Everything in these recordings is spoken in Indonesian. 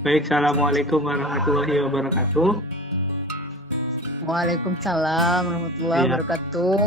Baik, Assalamualaikum warahmatullahi wabarakatuh. Waalaikumsalam warahmatullahi Ya, wabarakatuh.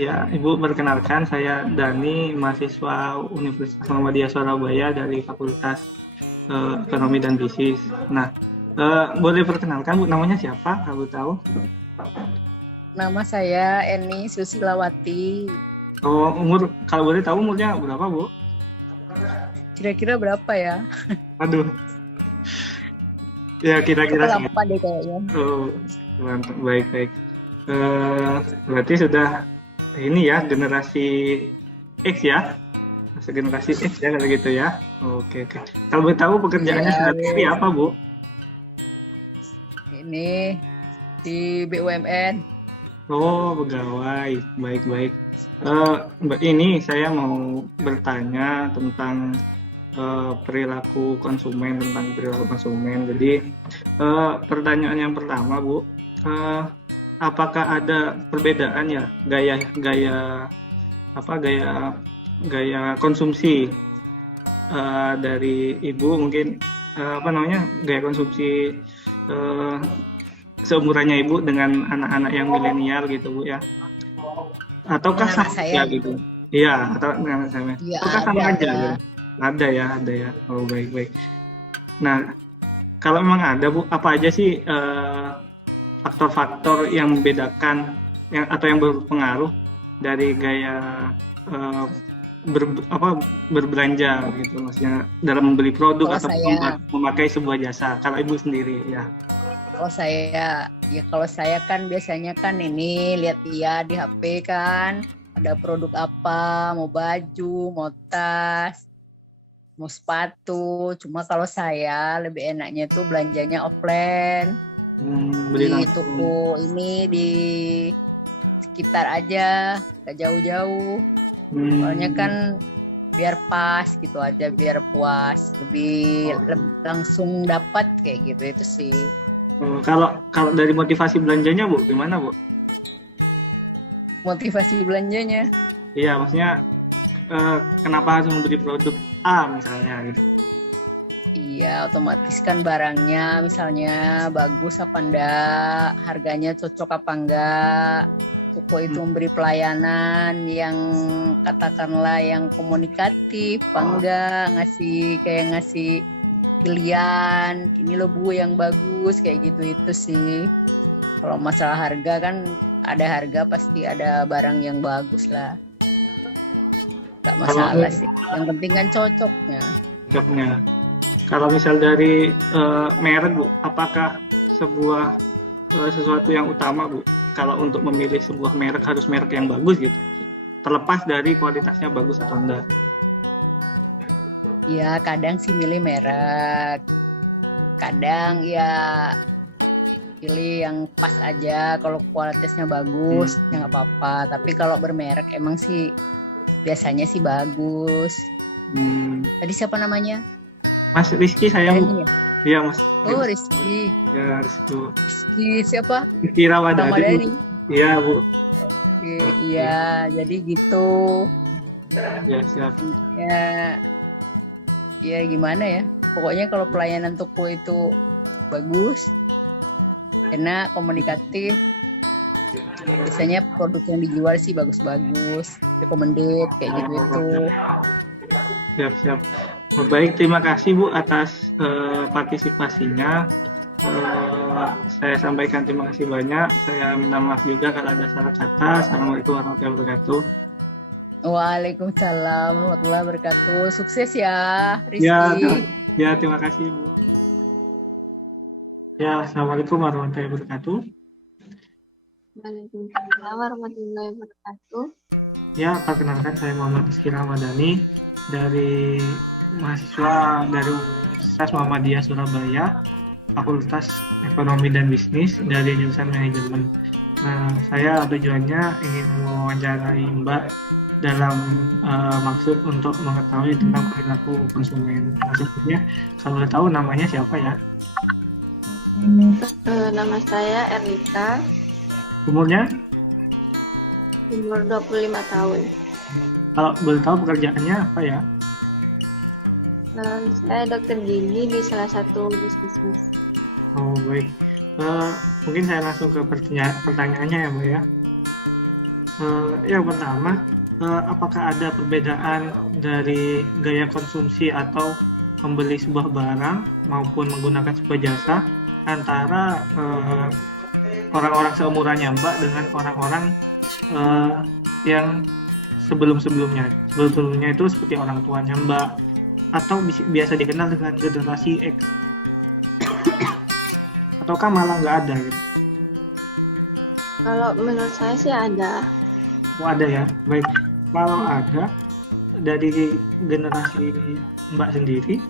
ya, Ibu perkenalkan saya Dani, mahasiswa Universitas Muhammadiyah Surabaya dari Fakultas Ekonomi dan Bisnis. Nah, boleh perkenalkan Bu, namanya siapa? Kalau tahu? Nama saya Eni Susilawati. Oh, kalau boleh tahu umurnya berapa Bu? Kira-kira berapa ya? Aduh, ya kira-kira sih. 48 deh kayaknya. Oh, mantap, baik-baik. Berarti sudah ini ya generasi X ya? Masuk generasi X ya kalau gitu ya. Oke, oke. Kalau boleh tahu pekerjaannya Iya, sehari-hari apa, Bu? ini di BUMN. Oh, pegawai. Baik-baik. Mbak, ini saya mau bertanya tentang perilaku konsumen. Jadi, pertanyaan yang pertama, Bu, eh, apakah ada perbedaan ya gaya apa gaya konsumsi dari ibu mungkin apa namanya gaya konsumsi eh, seumurannya ibu dengan anak-anak yang milenial gitu Bu ya, ataukah Dengan anak sama saya aja gitu. gitu? Iya, atau dengan sama, Iya ataukah sama ada aja lah. gitu? Ada ya. Oh, baik-baik. Nah, kalau memang ada Bu, apa aja sih faktor-faktor yang membedakan atau yang berpengaruh dari gaya eh, berbelanja gitu, maksudnya dalam membeli produk Kalau atau saya, memakai sebuah jasa, kalau ibu sendiri ya? kalau saya kan biasanya kan ini lihat-lihat di HP kan, ada produk apa, mau baju, mau tas, mau sepatu. Cuma kalau saya lebih enaknya tuh belanjanya offline. Beli Di langsung. toko ini di sekitar aja, gak jauh-jauh. Soalnya hmm, kan biar pas gitu aja, biar puas, lebih, oh, lebih langsung dapat kayak gitu itu sih. kalau kalau dari motivasi belanjanya Bu gimana Bu? Motivasi belanjanya. Iya, maksudnya kenapa harus membeli produk A misalnya gitu? Iya, otomatis kan barangnya misalnya bagus apa enggak, harganya cocok apa enggak. Toko itu Hmm. memberi pelayanan yang katakanlah yang komunikatif apa enggak, ngasih pilihan, ini loh Bu yang bagus kayak gitu itu sih. Kalau masalah harga kan ada harga pasti ada barang yang bagus lah, nggak Kalau masalah sih. Yang penting kan cocoknya. cocoknya, kalau misal dari merek Bu, apakah sebuah sesuatu yang utama Bu, kalau untuk memilih sebuah merek harus merek yang bagus gitu, terlepas dari kualitasnya bagus atau enggak? Ya kadang sih milih merek, kadang ya pilih yang pas aja. Kalau kualitasnya bagus Hmm. ya nggak apa-apa, tapi kalau bermerek emang sih biasanya sih bagus. Hmm. Tadi siapa namanya? Mas Rizky saya Bu. Dani ya? Iya Mas. Oh Rizky. Ya Rizky. Rizky siapa? Rizky Ramadhani Bu. Ramadhani. Iya Bu. Oke, Oke. iya jadi gitu. Ya siap. Ya, ya gimana ya, pokoknya kalau pelayanan toko itu bagus, enak, komunikatif, biasanya produk yang dijual sih bagus-bagus, recommended kayak gitu itu. Siap. Baik, terima kasih Bu atas partisipasinya. Saya sampaikan terima kasih banyak. Saya minta maaf juga kalau ada salah kata. Assalamualaikum warahmatullahi wabarakatuh. Waalaikumsalam warahmatullahi wabarakatuh. Sukses ya Ya, Rizky. terima kasih Bu. Ya, Assalamualaikum warahmatullahi wabarakatuh. Waalaikumsalam warahmatullahi wabarakatuh. Ya, perkenalkan saya Muhammad Rizky Ramadhani dari mahasiswa dari Universitas Muhammadiyah Surabaya, Fakultas Ekonomi dan Bisnis dari jurusan Manajemen. Nah, saya tujuannya ingin mewawancarai Mbak dalam maksud untuk mengetahui tentang perilaku konsumen. Maksudnya, kalau tahu namanya siapa ya? Nama saya Ernita, Umurnya? umur 25 tahun. Kalau boleh tahu pekerjaannya apa ya? Saya dokter gigi di salah satu puskesmas. Oh, baik. Mungkin saya langsung ke pertanyaannya ya, Mbak ya. Yang pertama, apakah ada perbedaan dari gaya konsumsi atau membeli sebuah barang maupun menggunakan sebuah jasa antara orang-orang seumurannya Mbak dengan orang-orang yang sebelumnya itu seperti orang tuanya Mbak atau biasa dikenal dengan generasi X, ataukah malah nggak ada gitu? Kalau menurut saya sih ada. Oh, ada ya. Baik, kalau ada dari generasi Mbak sendiri,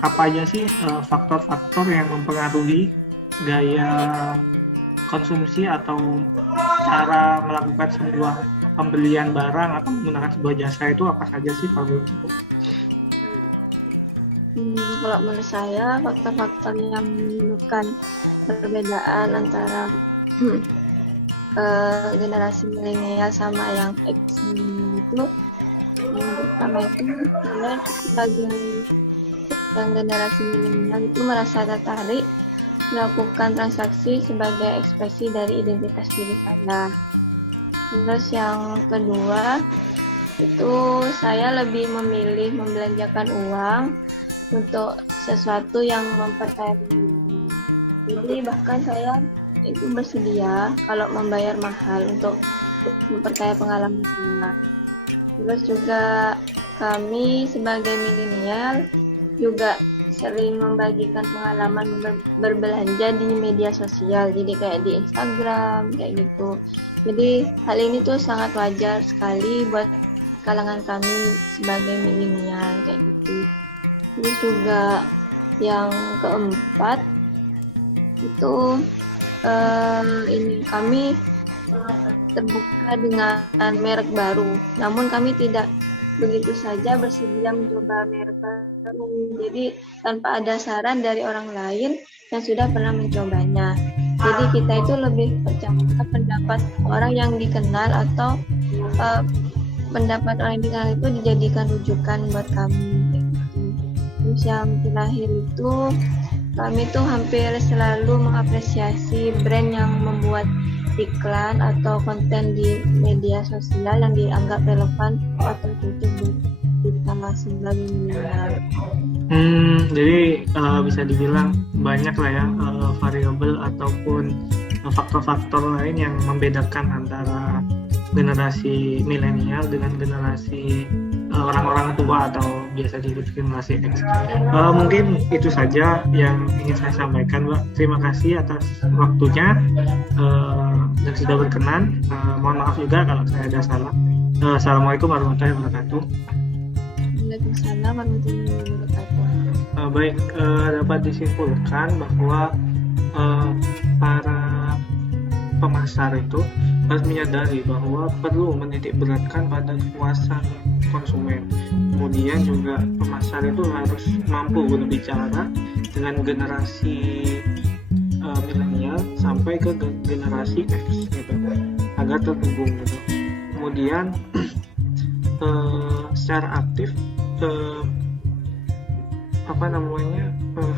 apa aja sih faktor-faktor yang mempengaruhi gaya konsumsi atau cara melakukan sebuah pembelian barang atau menggunakan sebuah jasa itu apa saja sih kalau gitu? Kalau menurut saya faktor-faktor yang menyebabkan perbedaan antara generasi milenial sama yang X itu, yang pertama itu saya sebagai yang generasi milenial itu merasa tertarik melakukan transaksi sebagai ekspresi dari identitas diri saya. Terus yang kedua itu saya lebih memilih membelanjakan uang untuk sesuatu yang memperkaya diri. Jadi bahkan saya itu bersedia kalau membayar mahal untuk memperkaya pengalaman saya. Terus juga kami sebagai milenial juga sering membagikan pengalaman berbelanja di media sosial, jadi kayak di Instagram kayak gitu. Jadi hal ini tuh sangat wajar sekali buat kalangan kami sebagai milenial kayak gitu. Terus juga yang keempat itu ini kami terbuka dengan merek baru, namun kami tidak begitu saja bersedia mencoba merek baru, jadi tanpa ada saran dari orang lain yang sudah pernah mencobanya. Jadi kita itu lebih percaya pendapat orang yang dikenal atau pendapat orang yang dikenal itu dijadikan rujukan buat kami. Terus yang terakhir itu kami tuh hampir selalu mengapresiasi brand yang membuat iklan atau konten di media sosial yang dianggap relevan atau cocok buat kita sebagai milenial. Jadi bisa dibilang banyak lah ya variabel ataupun faktor-faktor lain yang membedakan antara generasi milenial dengan generasi orang-orang tua atau biasa disebut generasi X. Mungkin itu saja yang ingin saya sampaikan, Mbak. Terima kasih atas waktunya dan sudah berkenan. Mohon maaf juga kalau saya ada salah. Assalamualaikum warahmatullahi wabarakatuh. Waalaikumsalam warahmatullahi wabarakatuh. Baik, dapat disimpulkan bahwa para pemasar itu harus menyadari bahwa perlu menitik beratkan pada kepuasan konsumen. Kemudian juga pemasar itu harus mampu berbicara dengan generasi milenial sampai ke generasi X gitu, agar terhubung gitu. Kemudian secara aktif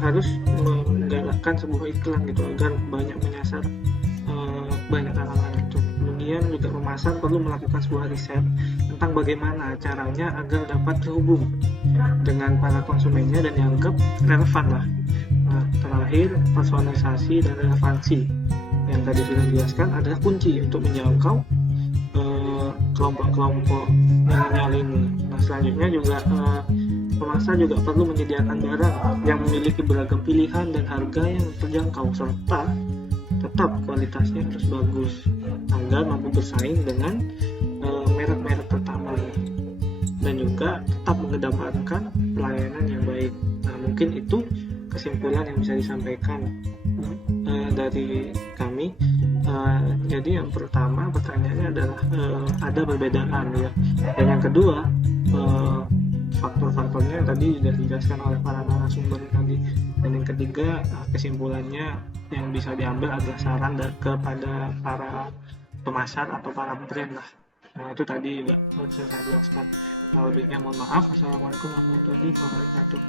harus menggalakkan sebuah iklan gitu agar banyak menyasar banyak kalangan gitu. Kemudian juga pemasar perlu melakukan sebuah riset tentang bagaimana caranya agar dapat terhubung dengan para konsumennya dan dianggap relevan lah. Terakhir, personalisasi dan relevansi yang tadi sudah dijelaskan adalah kunci untuk menjangkau kelompok-kelompok milenial ini. Nah, selanjutnya juga pemasar juga perlu menyediakan barang yang memiliki beragam pilihan dan harga yang terjangkau serta tetap kualitasnya harus bagus agar mampu bersaing dengan merek-merek pertama dan juga tetap mengedepankan pelayanan yang baik. Nah, mungkin itu kesimpulan yang bisa disampaikan dari kami. Jadi yang pertama pertanyaannya adalah ada perbedaan ya, dan yang kedua faktor-faktornya tadi sudah dijelaskan oleh para narasumber tadi, dan yang ketiga kesimpulannya yang bisa diambil adalah saran kepada para pemasar atau para brand lah Nah, itu tadi Mbak, bisa saya jelaskan. Nah, lebihnya mohon maaf. Assalamualaikum warahmatullahi wabarakatuh.